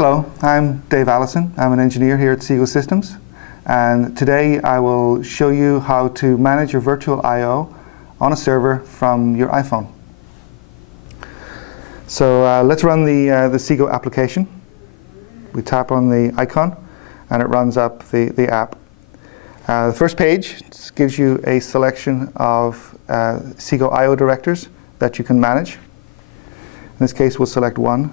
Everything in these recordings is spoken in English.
Hello, I'm Dave Allison. I'm an engineer here at Xsigo Systems, and today I will show you how to manage your virtual I/O on a server from your iPhone. So let's run the Xsigo application. We tap on the icon and it runs up the app. The first page gives you a selection of Xsigo I/O directors that you can manage. In this case, we'll select one.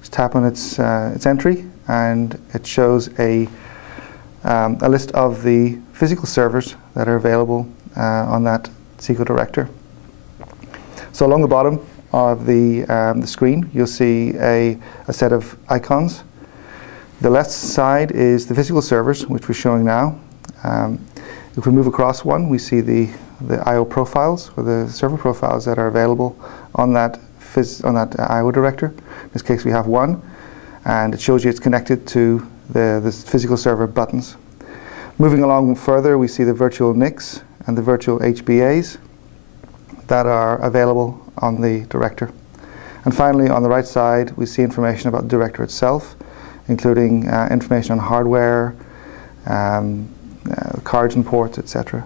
Just tap on its entry, and it shows a list of the physical servers that are available on that Xsigo director. So along the bottom of the screen, you'll see a set of icons. The left side is the physical servers, which we're showing now. If we move across one, we see the I/O profiles, or the server profiles that are available on that I/O director. In this case, we have one, and it shows you it's connected to the physical server buttons. Moving along further, we see the virtual NICs and the virtual HBAs that are available on the director. And finally, on the right side, we see information about the director itself, including information on hardware, cards and ports, etc.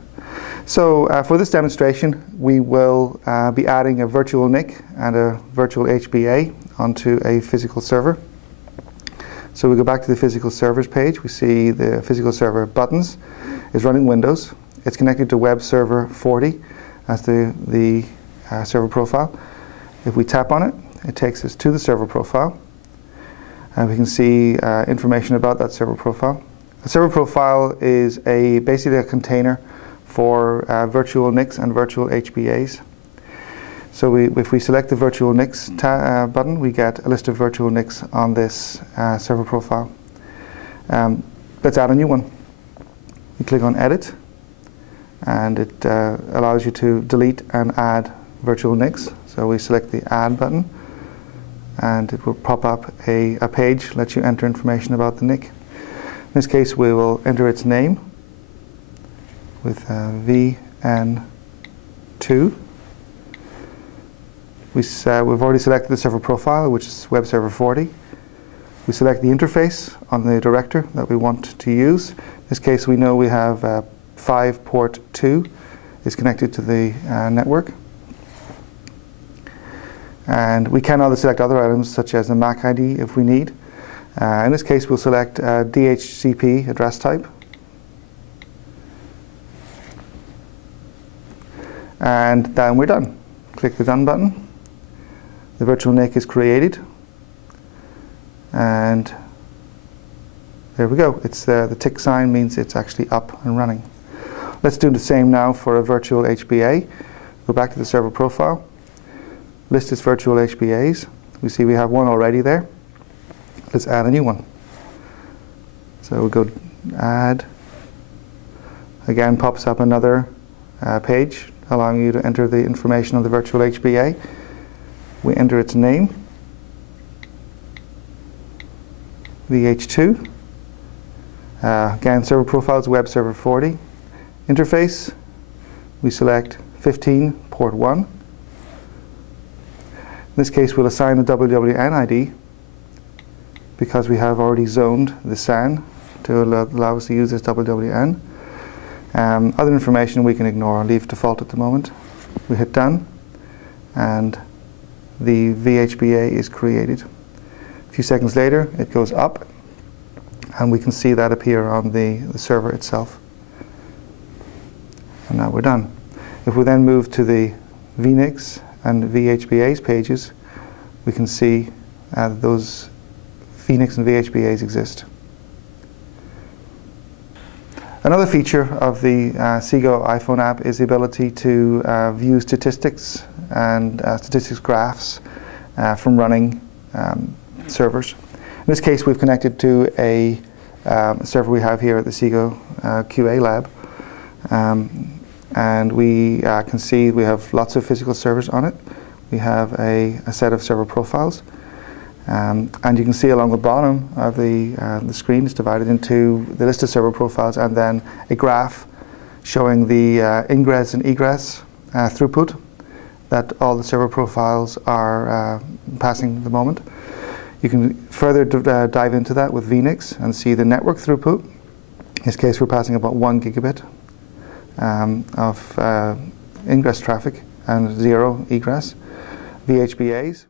So for this demonstration, we will be adding a virtual NIC and a virtual HBA onto a physical server. So we go back to the physical servers page. We see the physical server buttons is running Windows. It's connected to web server 40 as the server profile. If we tap on it, it takes us to the server profile. And we can see information about that server profile. The server profile is basically a container for virtual NICs and virtual HBAs. So if we select the virtual NICs button, we get a list of virtual NICs on this server profile. Let's add a new one. You click on Edit, and it allows you to delete and add virtual NICs. So we select the Add button, and it will pop up a page, lets you enter information about the NIC. In this case, we will enter its name with VN2. We've already selected the server profile, which is web server 40. We select the interface on the director that we want to use. In this case, we know we have 5 port 2 is connected to the network. And we can either select other items, such as the MAC ID if we need. In this case, we'll select DHCP address type. And then we're done. Click the Done button. The virtual NIC is created. And there we go. It's the tick sign means it's actually up and running. Let's do the same now for a virtual HBA. Go back to the server profile. List its virtual HBAs. We see we have one already there. Let's add a new one. So we'll go Add. Again, pops up another page allowing you to enter the information on the virtual HBA. We enter its name, VH2. Again, server profiles, web server 40. Interface, we select 15, port 1. In this case, we'll assign the WWN ID because we have already zoned the SAN to allow us to use this WWN. Other information we can ignore and leave default at the moment. We hit Done, and the VHBA is created. A few seconds later, it goes up, and we can see that appear on the server itself. And now we're done. If we then move to the VNICs and VHBAs pages, we can see those VNICs and VHBAs exist. Another feature of the Xsigo iPhone app is the ability to view statistics and statistics graphs from running servers. In this case, we've connected to a server we have here at the Xsigo QA lab. And we can see we have lots of physical servers on it. We have a set of server profiles. And you can see along the bottom of the screen, it's divided into the list of server profiles and then a graph showing the ingress and egress throughput that all the server profiles are passing at the moment. You can further dive into that with vNICs and see the network throughput. In this case, we're passing about 1 gigabit of ingress traffic and 0 egress. VHBAs.